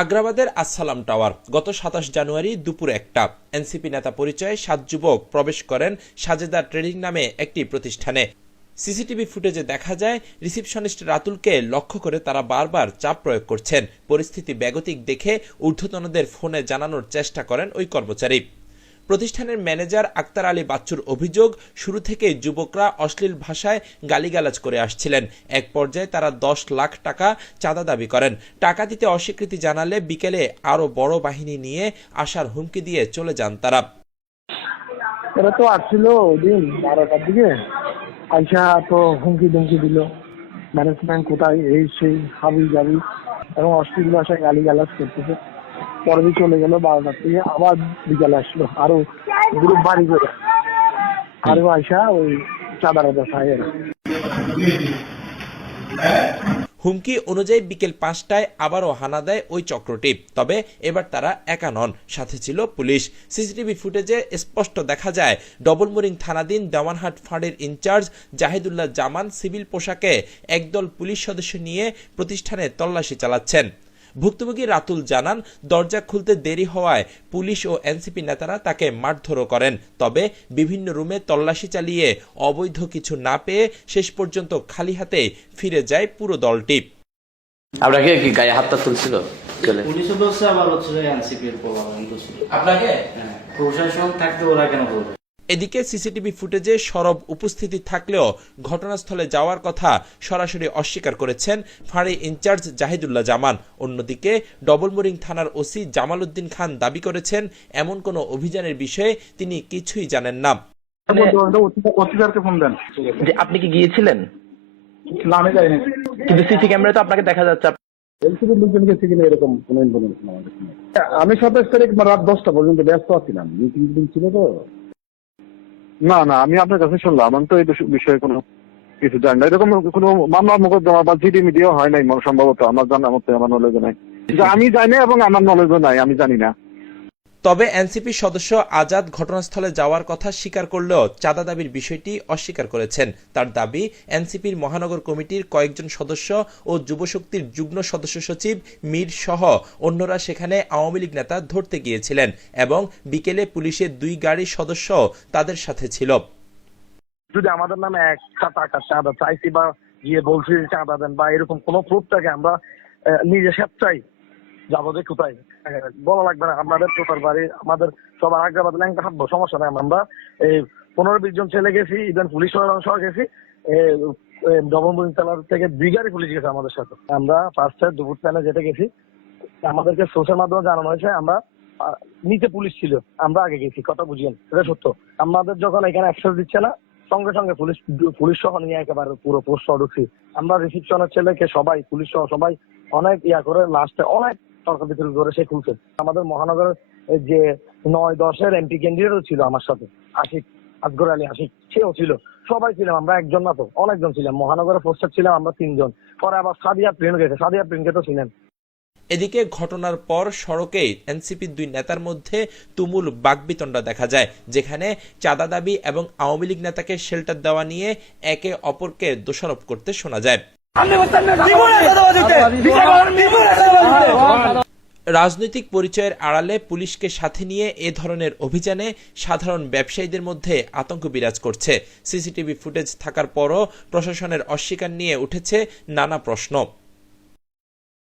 আগ্রাবাদের আসসালাম টাওয়ার। গত সাতাশ জানুয়ারি দুপুর একটা। এনসিপি নেতা পরিচয়ে সাত যুবক প্রবেশ করেন সাজেদা ট্রেডিং নামে একটি প্রতিষ্ঠানে। সিসিটিভি ফুটেজে দেখা যায়, রিসিপশনিস্ট রাতুলকে লক্ষ্য করে তারা বারবার চাপ প্রয়োগ করছেন। পরিস্থিতি বেগতিক দেখে ঊর্ধ্বতনদের ফোনে জানানোর চেষ্টা করেন ওই কর্মচারী। প্রতিষ্ঠানের ম্যানেজার আক্তার আলী বাচ্চুর অভিযোগ, শুরু থেকে যুবকরা অশ্লীল ভাষায় গালিগালাজ করে আসছিলেন। এক পর্যায়ে তারা দশ লাখ টাকা চাঁদা দাবি করেন। টাকা দিতে অস্বীকৃতি জানালে বিকেলে আরও বড় বাহিনী নিয়ে আসার হুমকি দিয়ে চলে যান তারা। এরা তো আসছিল ওদিন বারোটার দিকে। আইসা তো হুমকি দুমকি দিল। ম্যানেজমেন্ট কোথায়? এই সেই হাবি যাবি এবং অশ্লীল ভাষায় গালি গালাজ করতেছে। পরে চলে গেল বারোটার থেকে আবার বিকালে আসলো। আরও গ্রুপ বাড়ি করে। আরও আইসা ওই চাঁদার দেখায় এরা হুমকি অনুযায়ী বিকেল পাঁচটায় আবারও হানা দেয় ওই চক্রটি। তবে এবার তারা একা নন, সাথে ছিল পুলিশ। সিসিটিভি ফুটেজে স্পষ্ট দেখা যায়, ডবলমুরিং থানাধীন দেওয়ানহাট ফাঁড়ের ইনচার্জ জাহিদুল্লাহ জামান সিভিল পোশাকে একদল পুলিশ সদস্য নিয়ে প্রতিষ্ঠানে তল্লাশি চালাচ্ছেন। ভুক্তভোগী রাতুল জানান দরজা খুলতে দেরি হওয়ায় পুলিশ ও এনসিপি নেতারা তাকে মারধরও করেন। তবে বিভিন্ন রুমে তল্লাশি চালিয়ে অবৈধ কিছু না পেয়ে শেষ পর্যন্ত খালি হাতে ফিরে যায় পুরো দলটি। আপনাকে কি গায়ে হাতটা তুলছিল? আবার এনসিপির আপনাকে হ্যাঁ। প্রশাসন থাকতে ওরা কেন বলবে? এদিকে সিসিটিভি ফুটেজে সরব উপস্থিতি থাকলেও ঘটনাস্থলে যাওয়ার কথা সরাসরি অস্বীকার করেছেন ফাঁড়ি ইনচার্জ জাহিদুল্লাহ জামান। অন্যদিকে ডবলমুরিং থানার ওসি জামাল উদ্দিন খান দাবি করেছেন এমন কোনো অভিযানের বিষয়ে তিনি কিছুই জানেন না। আপনি কি গিয়েছিলেন? কিন্তু সিসি ক্যামেরায় তো আপনাকে দেখা যাচ্ছে। এরকম কোনো ইনফরমেশন। আমি সাতাশ তারিখ রাত দশটা পর্যন্ত ব্যস্ত আছিলাম মিটিং ছিল তো। না না, আমি আপনার কাছে শুনলাম। আমি তো এই বিষ- বিষয়ে কোনো কিছু জানি না। এরকম কোনো মামলা মোকদ্দমা বা জিডি মিডিয়া হয় নাই, সম্ভবত। আমার জানা মতে আমার নলেজে নাই। আমি জানি এবং আমার নলেজও নাই, আমি জানি না। তবে এনসিপি সদস্য আজাদ ঘটনাস্থলে যাওয়ার কথা স্বীকার করলেও চাঁদা দাবির বিষয়টি অস্বীকার করেছেন। তার দাবি, এনসিপির মহানগর কমিটির কয়েকজন সদস্য ও যুবশক্তির যুগ্ম সদস্য সচিব মীর সহ অন্যরা সেখানে আওয়ামী লীগ নেতা ধরতে গিয়েছিলেন এবং বিকেলে পুলিশের দুই গাড়ির সদস্য তাদের সাথে ছিল। যদি আমাদের নামে একটা টাকা চাঁদা চাইছি বা গিয়ে বলছি চাঁদা দেন বা এরকম কোনো প্রুফ থাকে আমরা নিজে স্বেচ্ছাই যাব যে কোথায়? বলা লাগবে না, আমাদের টোটাল বাড়ি, আমাদের সবার আগ্রাবাদ ল্যাংটা হাঁটবো, সমস্যা নাই আমরা এই পনেরো বিশ জন ছেলে গেছি ইভেন পুলিশ সহ গেছি। থেকে গাড়ি পুলিশ গেছে আমাদের সাথে। আমরা ফার্স্টে দুপুর টাইমে যেতে গেছি। আমাদেরকে সোশ্যাল মাধ্যমে জানানো হয়েছে, আমরা নিচে পুলিশ ছিল, আমরা আগে গেছি, কথা বুঝিয়েন এটা সত্য। আমাদের যখন এখানে অ্যাক্সেস দিচ্ছে না, সঙ্গে সঙ্গে পুলিশ পুলিশ সহ নিয়ে একেবারে পুরো পোস্ট ঢুকছি। আমরা রিসিপশনের ছেলেকে সবাই, পুলিশ সহ সবাই অনেক ইয়া করে লাস্টে অনেক তর্ক বিতর্ক করে সে খুলছে। আমাদের মহানগরের যে নয় দশের এমপি ক্যান্ডিডেটও ছিল আমার সাথে, আশিক আসগর আলী আশিক, সেও ছিল। সবাই ছিলাম, আমরা একজন না তো অনেকজন ছিলাম। মহানগরের পোস্টার ছিলাম আমরা তিনজন। পরে আবার সাদিয়া প্রিন্ট গেছে, সাদিয়া প্রিন্টকে তো ছিলেন। এদিকে ঘটনার পর সড়কে এনসিপির দুই নেতার মধ্যে তুমুল বাগবিতণ্ডা দেখা যায়, যেখানে চাঁদা দাবি এবং আওয়ামী লীগ নেতাকে শেল্টার দেওয়া নিয়ে একে অপরকে দোষারোপ করতে শোনা যায়। রাজনৈতিক পরিচয়ের আড়ালে পুলিশকে সাথে নিয়ে এ ধরনের অভিযানে সাধারণ ব্যবসায়ীদের মধ্যে আতঙ্ক বিরাজ করছে। সিসিটিভি ফুটেজ থাকার পরও প্রশাসনের অস্বীকার নিয়ে উঠেছে নানা প্রশ্ন।